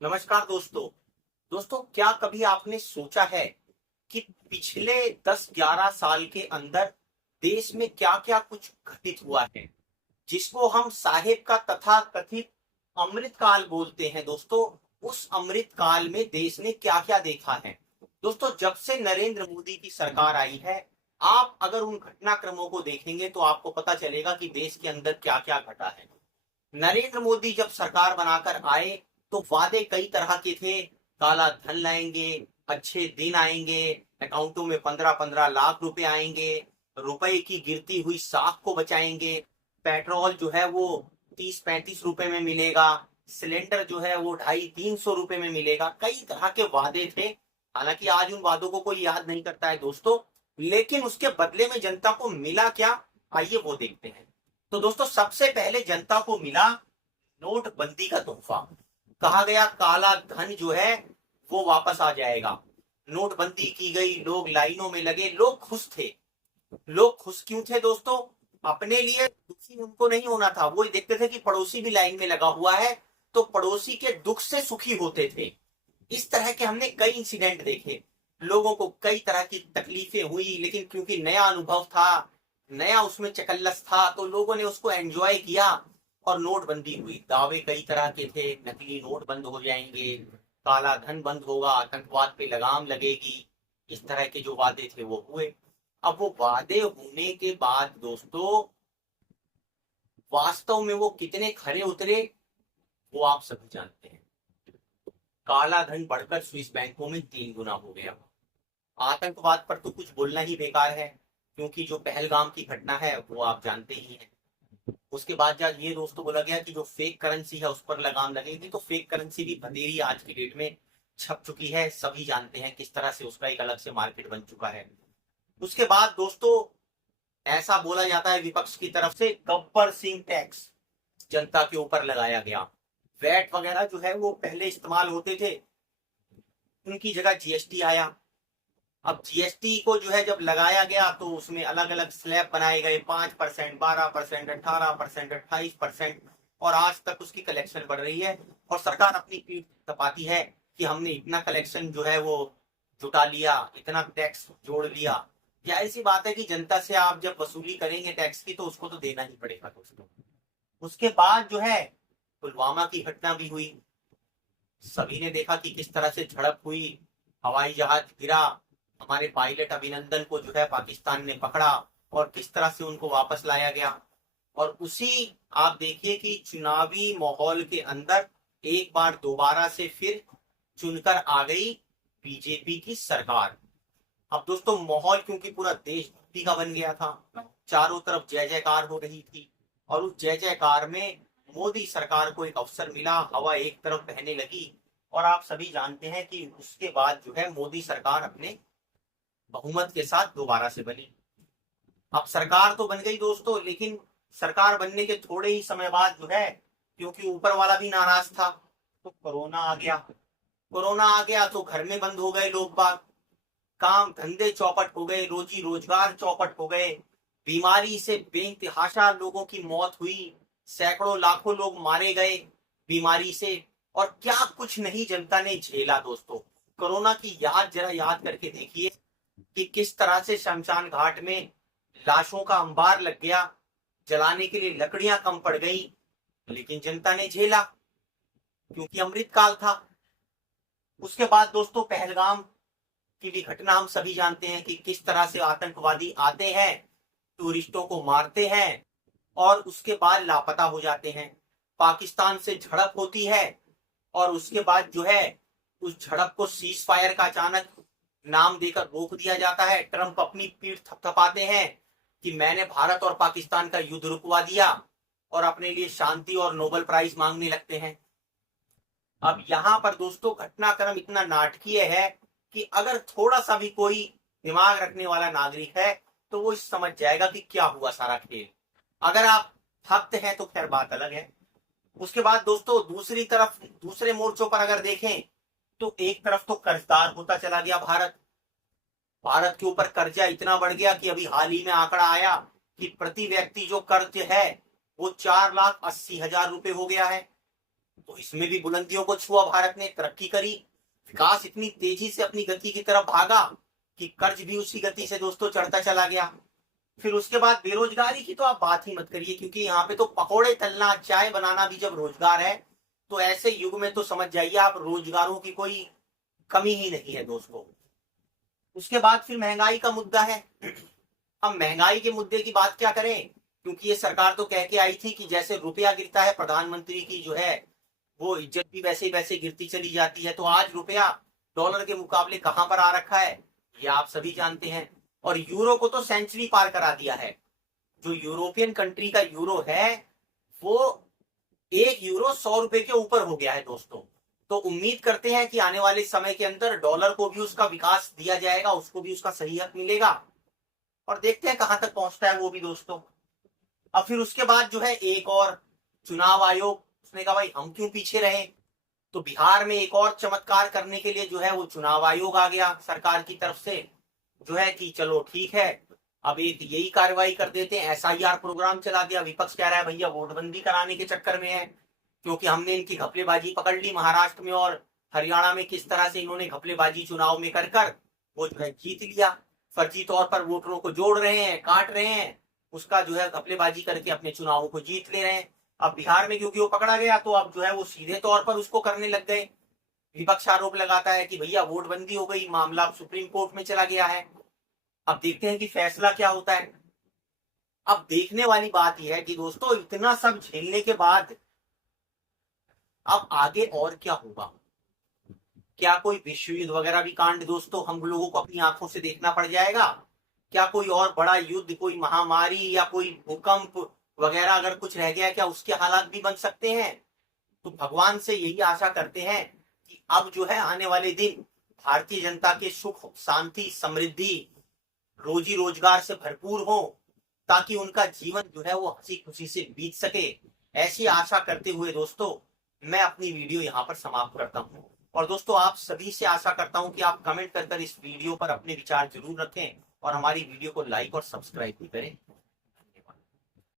नमस्कार दोस्तों। क्या कभी आपने सोचा है कि पिछले 10-11 साल के अंदर देश में क्या क्या कुछ घटित हुआ है जिसको हम साहेब का तथा कथित अमृत काल बोलते हैं। दोस्तों, उस अमृत काल में देश ने क्या क्या देखा है। दोस्तों, जब से नरेंद्र मोदी की सरकार आई है, आप अगर उन घटनाक्रमों को देखेंगे तो आपको पता चलेगा कि देश के अंदर क्या क्या घटा है। नरेंद्र मोदी जब सरकार बनाकर आए तो वादे कई तरह के थे। काला धन लाएंगे, अच्छे दिन आएंगे, अकाउंटों में 15-15 लाख रुपए आएंगे, रुपए की गिरती हुई साख को बचाएंगे, पेट्रोल जो है वो 30-35 रुपए में मिलेगा, सिलेंडर जो है वो 250-300 रुपए में मिलेगा। कई तरह के वादे थे। हालांकि आज उन वादों को कोई याद नहीं करता है दोस्तों, लेकिन उसके बदले में जनता को मिला क्या, आइए वो देखते हैं। तो दोस्तों, सबसे पहले जनता को मिला नोटबंदी का तोहफा। कहा गया काला धन जो है वो वापस आ जाएगा। नोटबंदी की गई, लोग लाइनों में लगे, लोग खुश थे। लोग खुश क्यों थे दोस्तों? अपने लिए दुखी उनको नहीं होना था, वो देखते थे कि पड़ोसी भी लाइन में लगा हुआ है तो पड़ोसी के दुख से सुखी होते थे। इस तरह के हमने कई इंसिडेंट देखे। लोगों को कई तरह की तकलीफें हुई, लेकिन क्योंकि नया अनुभव था, नया उसमें चकल्लस था, तो लोगों ने उसको एंजॉय किया और नोटबंदी हुई। दावे कई तरह के थे, नकली नोट बंद हो जाएंगे, काला धन बंद होगा, आतंकवाद पे लगाम लगेगी। इस तरह के जो वादे थे वो हुए। अब वो वादे होने के बाद दोस्तों, वास्तव में वो कितने खरे उतरे वो आप सभी जानते हैं। काला धन बढ़कर स्विस बैंकों में 3 गुना हो गया। आतंकवाद पर तो कुछ बोलना ही बेकार है, क्योंकि जो पहलगाम की घटना है वो आप जानते ही हैं। उसके बाद जब ये दोस्तों बोला गया कि जो फेक करेंसी है उस पर लगाम लगेगी, तो फेक करेंसी भी बतेरी आज की डेट में छप चुकी है। सभी जानते हैं किस तरह से उसका एक अलग से मार्केट बन चुका है। उसके बाद दोस्तों, ऐसा बोला जाता है विपक्ष की तरफ से, गब्बर सिंह टैक्स जनता के ऊपर लगाया गया। वैट वगैरह जो है वो पहले इस्तेमाल होते थे, उनकी जगह जीएसटी आया। अब जीएसटी को जो है जब लगाया गया तो उसमें अलग अलग स्लैब बनाए गए, 5%, 12%, 18%, 28%, और आज तक उसकी कलेक्शन बढ़ रही है। और सरकार अपनी पीठ तपाती है कि हमने इतना कलेक्शन जो है वो जुटा लिया, इतना टैक्स जोड़ लिया। जाहिर सी बात है कि जनता से आप जब वसूली करेंगे टैक्स की तो उसको तो देना ही पड़ेगा दोस्तों। उसके बाद जो है पुलवामा की घटना भी हुई। सभी ने देखा कि किस तरह से झड़प हुई, हवाई जहाज गिरा, हमारे पायलट अभिनंदन को जो है पाकिस्तान ने पकड़ा और किस तरह से उनको वापस लाया गया। और उसी आप देखिए कि चुनावी माहौल के अंदर एक बार दोबारा से फिर चुनकर आ गई बीजेपी की सरकार। अब दोस्तों, माहौल क्योंकि पूरा देशभक्ति का बन गया था, चारों तरफ जय जयकार हो रही थी, और उस जय जयकार में मोदी सरकार को एक अवसर मिला, हवा एक तरफ बहने लगी। और आप सभी जानते हैं कि उसके बाद जो है मोदी सरकार अपने बहुमत के साथ दोबारा से बनी। अब सरकार तो बन गई दोस्तों, लेकिन सरकार बनने के थोड़े ही समय बाद जो है, क्योंकि ऊपर वाला भी नाराज था, तो कोरोना आ गया। कोरोना आ गया तो घर में बंद हो गए लोग बाग, काम धंधे चौपट हो गए, रोजी रोजगार चौपट हो गए, बीमारी से बेइंतहाशा लोगों की मौत हुई, सैकड़ों लाखों लोग मारे गए बीमारी से। और क्या कुछ नहीं जनता ने झेला दोस्तों। कोरोना की याद जरा याद करके देखिए कि किस तरह से शमशान घाट में लाशों का अंबार लग गया, जलाने के लिए लकड़ियां कम पड़ गई, लेकिन जनता ने झेला क्योंकि अमृत काल था। उसके बाद दोस्तों, पहलगाम की भी घटना हम सभी जानते हैं कि किस तरह से आतंकवादी आते हैं, टूरिस्टों को मारते हैं और उसके बाद लापता हो जाते हैं। पाकिस्तान से झड़प होती है और उसके बाद जो है उस झड़प को सीज फायर का अचानक नाम देकर रोक दिया जाता है। ट्रंप अपनी पीठ थपथपाते हैं कि मैंने भारत और पाकिस्तान का युद्ध रुकवा दिया, और अपने लिए शांति और नोबेल प्राइज मांगने लगते हैं। अब यहां पर दोस्तों घटनाक्रम इतना नाटकीय है कि अगर थोड़ा सा भी कोई दिमाग रखने वाला नागरिक है तो वो समझ जाएगा कि क्या हुआ सारा खेल। अगर आप भक्त हैं तो खैर बात अलग है। उसके बाद दोस्तों, दूसरी तरफ दूसरे मोर्चों पर अगर देखें तो एक तरफ तो कर्जदार होता चला गया भारत। भारत के ऊपर कर्जा इतना बढ़ गया कि अभी हाल ही में आंकड़ा आया कि प्रति व्यक्ति जो कर्ज है वो 4,80,000 रुपए हो गया है। तो इसमें भी बुलंदियों को छुआ, भारत ने तरक्की करी, विकास इतनी तेजी से अपनी गति की तरफ भागा कि कर्ज भी उसी गति से दोस्तों चढ़ता चला गया। फिर उसके बाद बेरोजगारी की तो आप बात ही मत करिए, क्योंकि यहाँ पे तो पकोड़े तलना, चाय बनाना भी जब रोजगार है, तो ऐसे युग में तो समझ जाइए आप, रोजगारों की कोई कमी ही नहीं है दोस्तों। उसके बाद फिर महंगाई का मुद्दा है। अब महंगाई के मुद्दे की बात क्या करें, क्योंकि ये सरकार तो कह के आई थी कि जैसे रुपया गिरता है, प्रधानमंत्री की जो है वो इज्जत भी वैसे वैसे गिरती चली जाती है। तो आज रुपया डॉलर के मुकाबले कहां पर आ रखा है, ये आप सभी जानते हैं। और यूरो को तो सेंचुरी पार करा दिया है। जो यूरोपियन कंट्री का यूरो है, वो 1 यूरो 100 रुपए के ऊपर हो गया है दोस्तों। तो उम्मीद करते हैं कि आने वाले समय के अंदर डॉलर को भी उसका विकास दिया जाएगा, उसको भी उसका सही हक मिलेगा, और देखते हैं कहां तक पहुंचता है वो भी दोस्तों। अब फिर उसके बाद जो है एक और चुनाव आयोग, उसने कहा भाई हम क्यों पीछे रहे, तो बिहार में एक और चमत्कार करने के लिए जो है वो चुनाव आयोग आ गया सरकार की तरफ से, जो है कि चलो ठीक है, अब एक यही कार्रवाई कर देते हैं, SIR प्रोग्राम चला दिया। विपक्ष कह रहा है भैया वोटबंदी कराने के चक्कर में है, क्योंकि हमने इनकी घपलेबाजी पकड़ ली महाराष्ट्र में और हरियाणा में, किस तरह से इन्होंने घपलेबाजी चुनाव में कर कर वो जो है जीत लिया, फर्जी तौर पर वोटरों को जोड़ रहे हैं, काट रहे हैं, उसका जो है घपलेबाजी करके अपने चुनावों को जीत ले रहे हैं। अब बिहार में क्योंकि वो पकड़ा गया, तो अब जो है वो सीधे तौर पर उसको करने लग गए। विपक्ष आरोप लगाता है कि भैया वोटबंदी हो गई, मामला अब सुप्रीम कोर्ट में चला गया है। अब देखते हैं कि फैसला क्या होता है। अब देखने वाली बात यह है कि दोस्तों इतना सब झेलने के बाद अब आगे और क्या होगा, क्या कोई विश्व युद्ध वगैरह भी कांड दोस्तों हम लोगों को अपनी आंखों से देखना पड़ जाएगा, क्या कोई और बड़ा युद्ध, कोई महामारी या कोई भूकंप वगैरह अगर कुछ रह गया, क्या उसके हालात भी बन सकते हैं। तो भगवान से यही आशा करते हैं कि अब जो है आने वाले दिन भारतीय जनता के सुख, शांति, समृद्धि, रोजी रोजगार से भरपूर हो, ताकि उनका जीवन जो है वो हंसी खुशी से बीत सके। ऐसी आशा करते हुए दोस्तों मैं अपनी वीडियो यहाँ पर समाप्त करता हूँ। और दोस्तों आप सभी से आशा करता हूँ कि आप कमेंट कर इस वीडियो पर अपने विचार जरूर रखें और हमारी वीडियो को लाइक और सब्सक्राइब भी करें।